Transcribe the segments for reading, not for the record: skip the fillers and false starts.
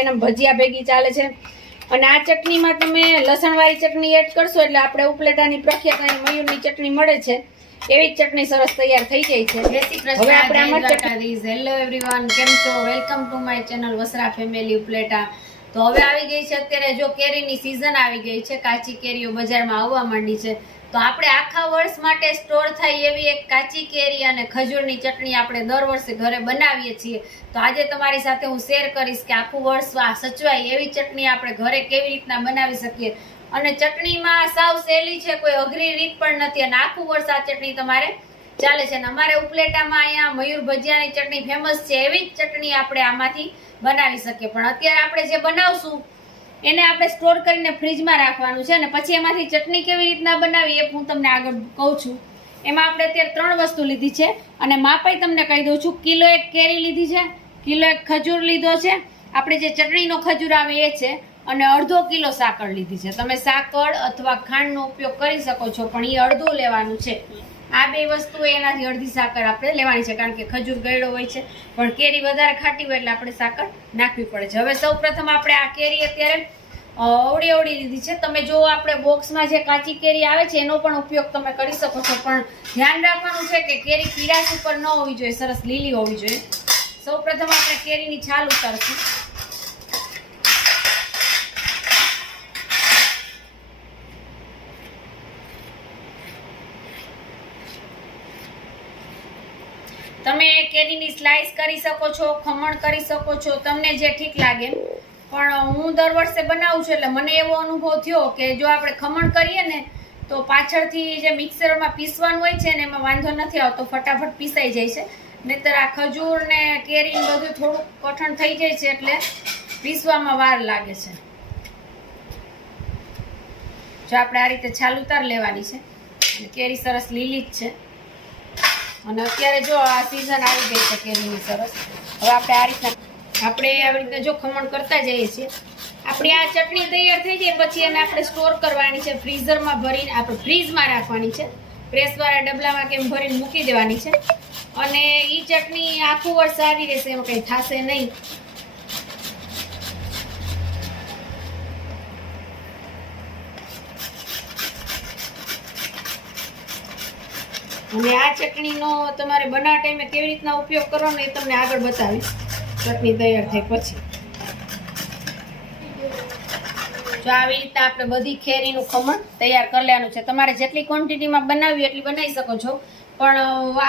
એના ભજીયા ભેગી ચાલે છે। અને આ ચટણીમાં તમે લસણવાળી ચટણી એડ કરશો એટલે આપણે ઉપલેટાની પ્રખ્યાત અને મયુરની ચટણી મળે છે એવી જ ચટણી સરસ તૈયાર થઈ જાય છે। હવે આપણે આમાં હેલો એવરીવન, કેમ છો? Welcome to my channel Vasra family Upleta. તો હવે આવી ગઈ છે અત્યારે જો કેરીની સીઝન આવી ગઈ છે, કાચી કેરીઓ બજારમાં આવવા માંડી છે। તો આપણે આખા વર્ષ માટે સ્ટોર થાય એવી એક કાચી કેરી અને ખજૂરની ચટણી આપણે દર વર્ષે ઘરે બનાવીએ છીએ। તો આજે તમારી સાથે હું શેર કરીશ કે આખું વર્ષ સચવાય એવી ચટણી આપણે ઘરે કેવી રીતના બનાવી શકીએ। અને ચટણીમાં સાવ સહેલી છે, કોઈ અઘરી રીત પણ નથી અને આખું વર્ષ આ ચટણી તમારે ચાલે છે। અને અમારે ઉપલેટામાં અહીંયા મયુર ભજીયાની ચટણી ફેમસ છે, એવી જ ચટણી આપણે આમાંથી બનાવી શકીએ। પણ અત્યારે આપણે જે બનાવશું એને આપણે સ્ટોર કરીને ફ્રીજમાં રાખવાનું છે અને પછી એમાંથી ચટણી કેવી રીતના બનાવી એ હું તમને આગળ કહું છું। એમાં આપણે અત્યારે 3 વસ્તુ લીધી છે અને માપાઈ તમને કહી દઉં છું। કિલો 1 કેરી લીધી છે, કિલો 1 ખજૂર લીધો છે, આપણે જે ચટણીનો ખજૂર આવે એ છે, અને અડધો કિલો સાકર લીધી છે। તમે સાકર અથવા ખાંડનો ઉપયોગ કરી શકો છો, પણ એ અડધું લેવાનું છે। આ 2 વસ્તુ એનાથી અડધી સાકર આપણે લેવાની છે, કારણ કે ખજૂર ગળ્યો હોય છે પણ કેરી વધારે ખાટી હોય એટલે આપણે સાકર નાખવી પડે છે। હવે સૌપ્રથમ આપણે આ કેરી અત્યારે અવળી લીધી છે। તમે જો આપણે બોક્સમાં જે કાચી કેરી આવે છે એનો પણ ઉપયોગ તમે કરી શકો છો, પણ ધ્યાન રાખવાનું છે કે કેરી પીળાશ ઉપર ન હોવી જોઈએ, સરસ લીલી હોવી જોઈએ। સૌપ્રથમ આપણે કેરીની છાલ ઉતારશું। તમે કેરીની સ્લાઈસ કરી શકો છો, ખમણ કરી શકો છો, તમને જે ઠીક લાગે। પણ હું દર વર્ષે બનાવું છું એટલે મને એવો અનુભવ થયો કે જો આપણે ખમણ કરીએ ને તો પાછળથી જે મિક્સરમાં પીસવાનું હોય છે ને એમાં વાંધો નથી આવતો, ફટાફટ પીસાઈ જાય છે। નહીંતર આ ખજૂર ને કેરી બધું થોડું કઠણ થઈ જાય છે એટલે પીસવામાં વાર લાગે છે। જો આપણે આ રીતે છાલ ઉતાર લેવાની છે, કેરી સરસ લીલી જ છે અને અત્યારે જો આ સીઝન આવી ગઈ છે કેરીની સરસ। હવે આપણે આ રીતના આવી રીતે જો ખમણ કરતા જઈએ છીએ। આપણી આ ચટણી તૈયાર થઈ જાય પછી એને આપણે સ્ટોર કરવાની છે, ફ્રીઝરમાં ભરીને આપણે ફ્રીજમાં રાખવાની છે, પ્રેસવાળા ડબલામાં કેમ ભરીને મૂકી દેવાની છે અને એ ચટણી આખું વર્ષ સારી રહેશે, એમાં કંઈ થશે નહીં। અને આ ચટણીનો તમારે બનાવવા ટાઈમે કેવી રીતના ઉપયોગ કરવાનો એ તમને આગળ બતાવીશ ચટણી તૈયાર થઈ પછી। જો આવી રીતના આપણે બધી કેરીનું ખમણ તૈયાર કરી લેવાનું છે। તમારે જેટલી ક્વોન્ટિટીમાં બનાવવી એટલી બનાવી શકો છો, પણ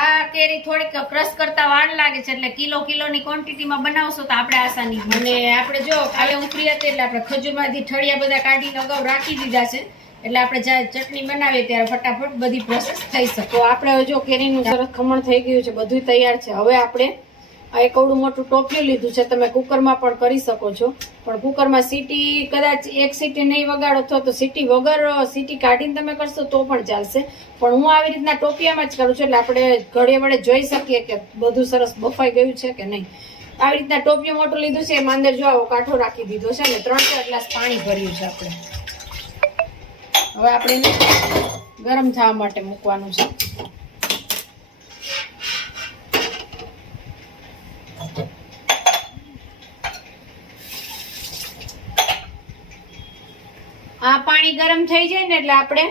આ કેરી થોડીક ક્રશ કરતા વાર લાગે છે એટલે કિલોની ક્વોન્ટિટીમાં બનાવશો તો આપણે આસાની। અને આપણે જો કાલે ઉતરી હતી એટલે આપણે ખજૂરમાંથી ઠળિયા બધા કાઢીને અગાઉ રાખી દીધા છે એટલે આપણે જ્યારે ચટણી બનાવીએ ત્યારે ફટાફટ બધી પ્રોસેસ થઈ શકે। તો આપણે જો કેરીનું સરસ ખમણ થઈ ગયું છે, બધું તૈયાર છે। હવે આપણે આ એક અવડું મોટું ટોપલું લીધું છે, તમે કુકરમાં પણ કરી શકો છો, પણ કુકરમાં સીટી કદાચ 1 સીટી નહીં વગાડો અથવા તો સીટી વગર સીટી કાઢીને તમે કરશો તો પણ ચાલશે, પણ હું આવી રીતના ટોપિયામાં જ કરું છું એટલે આપણે ઘડીએ વડે જોઈ શકીએ કે બધું સરસ બફાઈ ગયું છે કે નહીં। આવી રીતના ટોપિયું મોટું લીધું છે, એમાં અંદર જો આવો કાંઠો રાખી દીધો છે ને 3-4 ગ્લાસ પાણી ભર્યું છે આપણે। હવે આપણે એને ગરમ થવા માટે મૂકવાનું છે। આ પાણી ગરમ થઈ જાય ને એટલે આપણે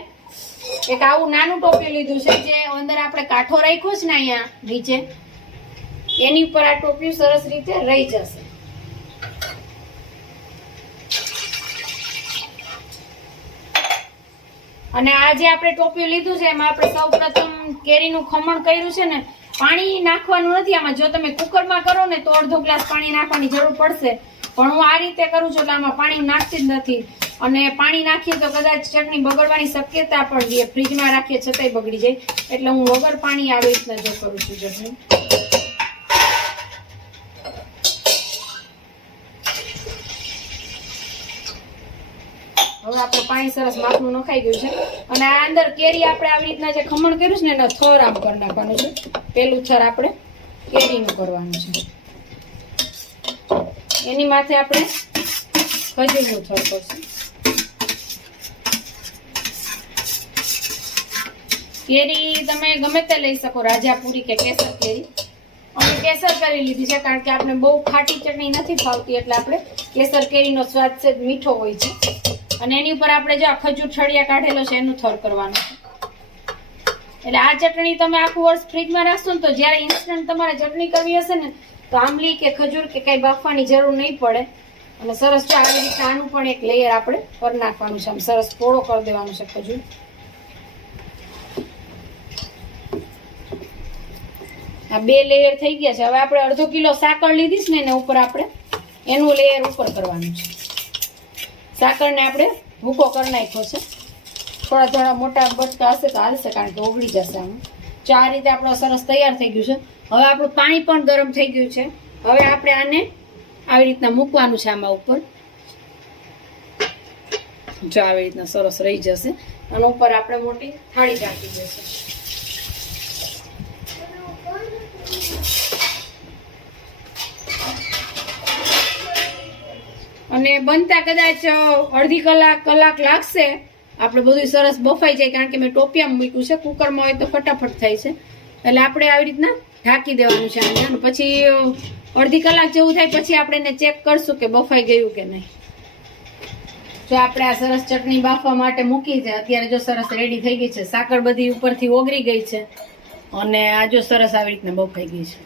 એક આવું નાનું ટોપિયું લીધું છે, જે અંદર આપણે કાંઠો રાખ્યો છે ને અહીંયા નીચે એની ઉપર આ ટોપિયું સરસ રીતે રહી જશે। અને આ જે આપણે ટોપિયું લીધું છે એમાં આપણે સૌપ્રથમ કેરીનું ખમણ કર્યું છે ને, પાણી નાખવાનું નથી આમાં। જો તમે કુકરમાં કરો ને તો અડધો ગ્લાસ પાણી નાખવાની જરૂર પડશે, પણ હું આ રીતે કરું છું એટલે આમાં પાણી નાખતી જ નથી। અને પાણી નાખીએ તો કદાચ ચટણી બગડવાની શક્યતા પણ રહે, ફ્રીજમાં રાખીએ છતાંય બગડી જાય, એટલે હું વગર પાણી આવી રીતના જો કરું છું ચટણી। હવે આપણે પાણી સરસ માપનું નખાઈ ગયું છે અને આ અંદર કેરી આપણે આવી રીતના જે ખમણ કર્યું છે ને એનો થર આમ કરી નાખવાનું છે। પેલું થર આપણે કેરીનું કરવાનું છે, એની માથે આપણે ખજૂરનું થર કરશું। કેરી તમે ગમે તે લઈ શકો, રાજાપુરી કે કેસર કેરી। અમે કેસર કરી લીધી છે કારણ કે આપણે બહુ ખાટી ચટણી નથી ફાવતી એટલે આપણે કેસર કેરીનો સ્વાદ છે મીઠો હોય છે. અને એની ઉપર આપણે જો ખજૂર છડિયા કાઢેલો છે એનું થર કરવાનું છે. એટલે આ ચટણી તમે આખું વર્ષ ફ્રીજમાં રાખશો ને તો જ્યારે ઇન્સ્ટન્ટ તમારે ચટણી કરવી હશે ને તો આંબલી કે ખજૂર કે કઈ બાફવાની જરૂર નહીં પડે. અને સરસ જો આવી રીતે આનું પણ એક લેયર આપણે કરી નાખવાનું છે. આમ સરસ પોળો કરી દેવાનું છે ખજૂર. આ 2 લેયર થઈ ગયા છે. હવે આપણે અડધો કિલો સાકર લીધી છે ને એના ઉપર આપણે એનું લેયર ઉપર કરવાનું છે. સાકરને આપણે ભૂકો કરી નાખ્યો છે. થોડા મોટા બટકા હશે તો હાલશે કારણ કે ઓગળી જશે આમાં. જો આ રીતે આપણો સરસ તૈયાર થઈ ગયું છે. હવે આપણું પાણી પણ ગરમ થઈ ગયું છે. હવે આપણે આને આવી રીતના મૂકવાનું છે આમાં ઉપર. જો આવી રીતના સરસ રહી જશે અને ઉપર આપણે મોટી થાળી ઢાંકી દેશું. અને બનતા કદાચ અડધી કલાક લાગશે. આપણે બધું સરસ બફાઈ જાય કારણ કે મેં ટોપિયામાં મૂક્યું છે. કુકરમાં હોય તો ફટાફટ થાય છે. એટલે આપણે આવી રીતના ઢાંકી દેવાનું છે આને. અને પછી અડધી કલાક જેવું થાય પછી આપણે એને ચેક કરશું કે બફાઈ ગયું કે નહીં. જો આપણે આ સરસ ચટણી બાફવા માટે મૂકી છે. અત્યારે જો સરસ રેડી થઈ ગઈ છે. સાકર બધી ઉપરથી ઓગળી ગઈ છે અને આ જો સરસ આવી રીતના બફાઈ ગઈ છે.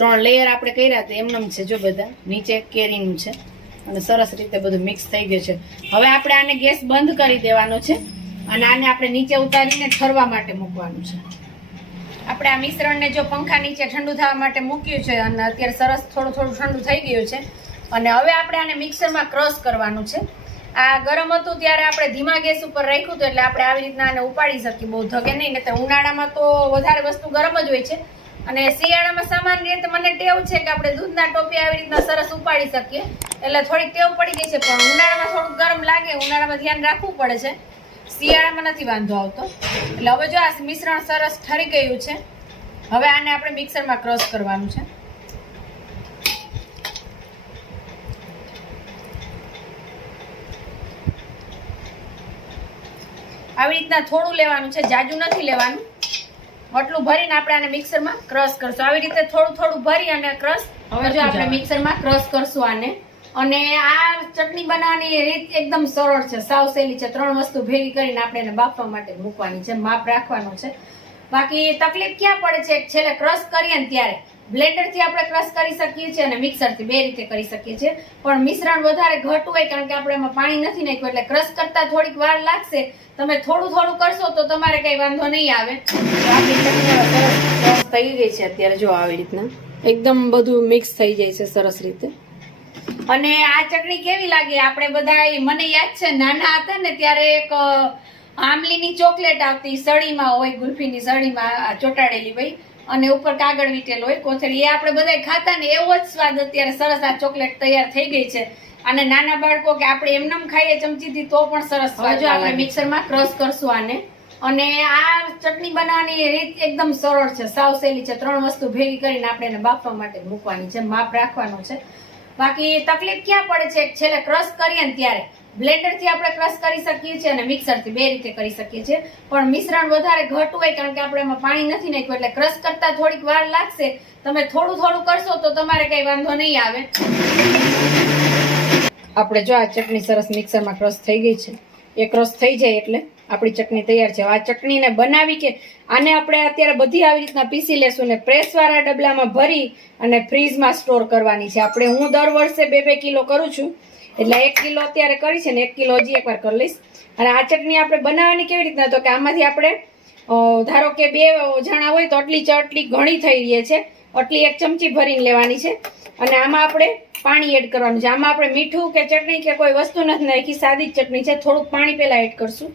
3 લેયર આપણે કર્યા હતા એમનેમ છે જો બધા. નીચે કેરીનું છે અને સરસ રીતે બધું મિક્સ થઈ ગયું છે. હવે આપણે આને ગેસ બંધ કરી દેવાનો છે અને આને આપણે નીચે ઉતારીને ઠરવા માટે મૂકવાનું છે. આપણે આ મિશ્રણને જો પંખા નીચે ઠંડુ થવા માટે મૂક્યું છે અને અત્યારે સરસ થોડું ઠંડુ થઈ ગયું છે. અને હવે આપણે આને મિક્સરમાં ક્રશ કરવાનું છે. આ ગરમ હતું ત્યારે આપણે ધીમા ગેસ ઉપર રાખ્યું હતું એટલે આપણે આવી રીતના આને ઉપાડી શકીએ. બહુ ધગે નહીં. નહીંતર ઉનાળામાં તો વધારે વસ્તુ ગરમ જ હોય છે અને શિયાળામાં સામાન્ય રીતે મને ટેવ છે કે આપણે દૂધના ટોપિયા આવી રીતના સરસ ઉપાડી શકીએ. એટલે થોડી ટેવ પડી ગઈ છે. પણ ઉનાળામાં થોડું ગરમ લાગે. ઉનાળામાં ધ્યાન રાખવું પડે છે. શિયાળામાં નથી વાંધો આવતો. એટલે હવે જો આ મિશ્રણ સરસ ઠરી ગયું છે. હવે આને આપણે મિક્સરમાં ક્રશ કરવાનું છે. આવી રીતના થોડું લેવાનું છે. જાજુ નથી લેવાનું. આટલું ભરીને આપણે આને મિક્સરમાં ક્રશ કરશું. આવી રીતે થોડું ભરી અને ક્રશ. હવે જો આપણે મિક્સરમાં ક્રશ કરશું આને. અને આ ચટણી બનાવવાની રીત એકદમ સરળ છે. સાવ સહેલી છે. 3 વસ્તુ ભેગી કરીને આપણે એને બાફવા માટે મૂકવાની છે. માપ રાખવાનું છે. બાકી તકલીફ ક્યાં પડે છે છેલ્લે ક્રશ કરીએ ને ત્યારે. બ્લેન્ડરથી આપણે ક્રશ કરી શકીએ છીએ અને મિક્સરથી 2 રીતે કરી શકીએ છીએ. પણ મિશ્રણ વધારે ઘટ હોય કારણ કે આપણે એમાં પાણી નથી નાખ્યું એટલે ક્રશ કરતા થોડીક વાર લાગશે. તમે થોડું કરશો તો તમારે કઈ વાંધો નહીં આવે. આપણી ચટણી સરસ થઈ ગઈ છે. અત્યારે જો આવી રીતના એકદમ બધું મિક્સ થઈ જાય છે સરસ રીતે. અને આ ચટણી કેવી લાગે? આપણે બધા, મને યાદ છે નાના હતા ને ત્યારે એક આમલીની ચોકલેટ આવતી, સળીમાં હોય, ગુલ્ફીની સળીમાં ચોટાડેલી ભાઈ અને ઉપર કાગળ વીટેલ હોય કોથળી. એ આપણે બધા ખાતા ને એવો જ સ્વાદ અત્યારે સરસ આ ચોકલેટ તૈયાર થઈ ગઈ છે. અને નાના બાળકો કે આપણે એમનેમ ખાઈએ ચમચીથી તો પણ સરસ સ્વાદ. જો આપણે મિક્સરમાં ક્રશ કરશું આને. અને આ ચટણી બનાવવાની રીત એકદમ સરળ છે. સાવ સહેલી છે. 3 વસ્તુ ભેગી કરીને આપણે એને બાફવા માટે મૂકવાની છે. માપ રાખવાનું છે. બાકી તકલીફ ક્યાં પડે છે છેલ્લે ક્રશ કરીએ ને ત્યારે. બ્લેન્ડરથી આપણે ક્રશ કરી શકીએ છીએ અને મિક્સરથી 2 રીતે કરી શકીએ છીએ. પણ મિશ્રણ વધારે ઘટ હોય કારણ કે આપણે એમાં પાણી નથી નાખ્યું એટલે ક્રશ કરતા થોડીક વાર લાગશે. તમે થોડું કરશો તો તમારે કઈ વાંધો નહીં આવે. આપણે જો આ ચટણી સરસ મિક્સરમાં ક્રશ થઈ ગઈ છે. એ ક્રશ થઈ જાય એટલે આપણી ચટણી તૈયાર છે. આ ચટણીને બનાવી કે આને આપણે અત્યારે બધી આવી રીતના પીસી લેશું ને પ્રેસવાળા ડબલામાં ભરી અને ફ્રીજમાં સ્ટોર કરવાની છે. આપણે હું દર વર્ષે 2-2 કિલો કરું છું એટલે 1 કિલો અત્યારે કરી છે ને 1 કિલો હજી એકવાર કરી લઈશ. અને આ ચટણી આપણે બનાવવાની કેવી રીતના તો કે આમાંથી આપણે ધારો કે 2 જણા હોય તો આટલી ઘણી થઈ રહી છે. આટલી 1 ચમચી ભરીને લેવાની છે. અને આમાં આપણે પાણી એડ કરવાનું છે. આમાં આપણે મીઠું કે ચટણી કે કોઈ વસ્તુ નથી નાખી. સાદી ચટણી છે. થોડુંક પાણી પહેલા એડ કરશું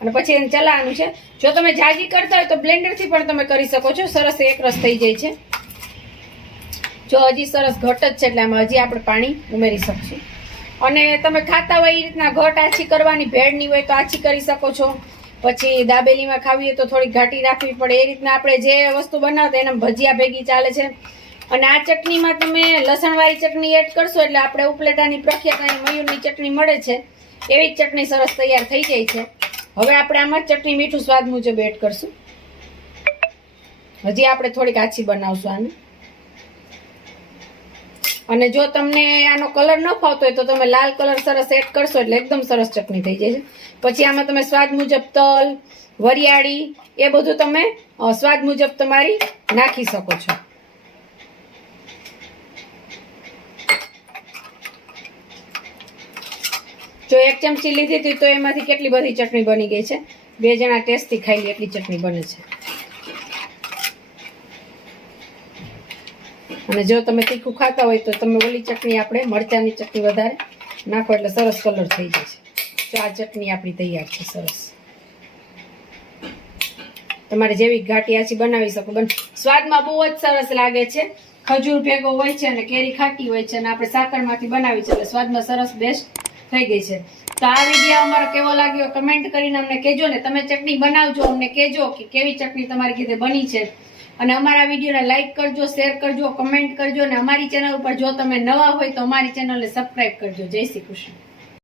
અને પછી એને ચલાવવાનું છે. જો તમે જાજી કરતા હોય તો બ્લેન્ડરથી પણ તમે કરી શકો છો. સરસ એક રસ થઈ જાય છે. જો હજી સરસ ઘટ જ છે એટલે આમાં હજી આપણે પાણી ઉમેરી શકશું. અને તમે ખાતા હોય એ રીતના ઘટ આછી કરવાની, ભેળની હોય તો આછી કરી શકો છો. પછી દાબેલીમાં ખાવી હોય તો થોડી ઘાટી રાખવી પડે. એ રીતના આપણે જે વસ્તુ બનાવતા એને ભજીયા ભેગી ચાલે છે. અને આ ચટણીમાં તમે લસણવાળી ચટણી એડ કરશો એટલે આપણે ઉપલેટાની પ્રખ્યાત અહીં મયુરની ચટણી મળે છે એવી જ ચટણી સરસ તૈયાર થઈ જાય છે. હવે આપણે આમાં ચટણી મીઠું સ્વાદ મુજબ એડ કરશું. હજી આપણે થોડીક આછી બનાવશું આને. અને જો તમને આનો કલર ન ફાવતો હોય તો તમે લાલ કલર સરસ એડ કરશો એટલે એકદમ સરસ ચટણી થઈ જાય છે. પછી આમાં તમે સ્વાદ મુજબ તલ, વરિયાળી એ બધું તમે સ્વાદ મુજબ તમારી નાખી શકો છો. જો 1 ચમચી લીધી હતી તો એમાંથી કેટલી બધી ચટણી બની ગઈ છે. 2 જણા ટેસ્ટી ખાઈ લે એટલી ચટણી બને છે. અને જો તમે તીખું ખાતા હોય તો તમે ઓલી ચટણી આપણે મરચાંની ચટણી વધારે નાખો એટલે સરસ કલર થઈ જાય છે. તો આ ચટણી આપણી તૈયાર છે સરસ. તમારે જેવી ઘાટી આછી બનાવી શકો. સ્વાદમાં બહુ જ સરસ લાગે છે. ખજૂર ભેગો હોય છે અને કેરી ખાટી હોય છે અને આપણે સાકરમાંથી બનાવી છે એટલે સ્વાદમાં સરસ બેસ્ટ થઈ ગઈ છે. તો આ વિડીયો અમારો કેવો લાગ્યો કમેન્ટ કરીને અમને કહેજો ને. તમે ચટણી બનાવજો, અમને કહેજો કે કેવી ચટણી તમારી કીધે બની છે. અને અમારા વિડીયોને લાઈક કરજો, શેર કરજો, કમેન્ટ કરજો. અને અમારી ચેનલ ઉપર જો તમે નવા હોય તો અમારી ચેનલને સબસ્ક્રાઈબ કરજો. જય શ્રી કૃષ્ણ.